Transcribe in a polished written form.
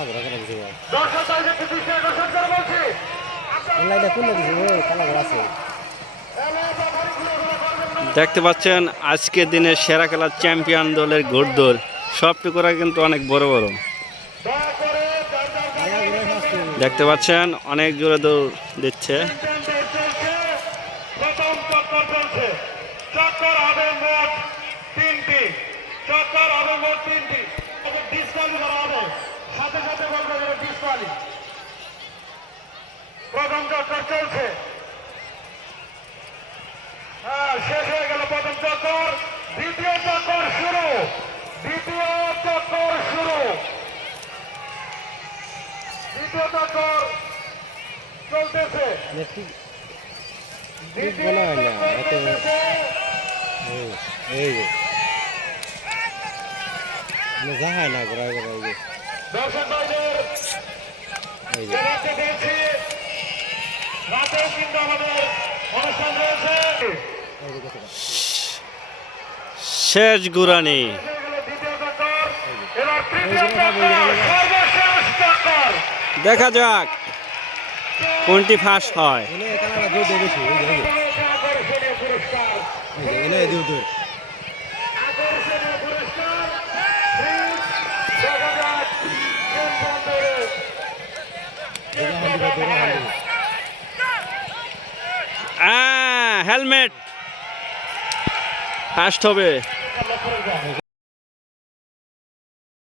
কালা ঘোরা কেন দিছে দর্শক ভাইদের প্রতি আকর্ষণ করে বলছি অনলাইনে কোনটা দিছে কালা ঘোরা আছে দেখতে পাচ্ছেন আজকের দিনে সেরা খেলার চ্যাম্পিয়ন দলের ঘোড়দৌড় সব টুকরা কিন্তু অনেক বড় বড়। দয়া করে যার যার কালা ঘোরা ফাস্ট দেখতে পাচ্ছেন অনেক জোরে দৌড় দিচ্ছে। প্রথম চক্কর চলছে চক্কর হবে মোট 3টি চক্কর হবে মোট 3টি ডিসকালি করা হবে সাথে সাথে বলবো যে ডিসকালি প্রথম চক্কর চলছে হ্যাঁ শেষ হয়ে গেল প্রথম চক্কর দ্বিতীয় চক্কর শুরু দ্বিতীয় চক্কর চলতেছে ঠিক ঠিক মনে হয় না এত এই যাহাই না ঘোরা ঘোরা এই যে দর্শক ভাইদের এই যে জানাতে চাইছি রাতেও কিন্তু আমাদের অনুষ্ঠান রয়েছে এই যে কথা শেষ গুরানি দ্বিতীয় চক্কর এবার তৃতীয় চক্কর সর্বশেষ চক্কর দেখা যাক কোনটি ফাঁস হয়। এনে কালাটা জোর দিয়ে বেশি এই যে আকর্ষণীয় পুরস্কার এনে দিও তোর আকর্ষণীয় পুরস্কার দেখা যাক কোন বন্দরে হেলমেট ফার্স্ট হবে। এই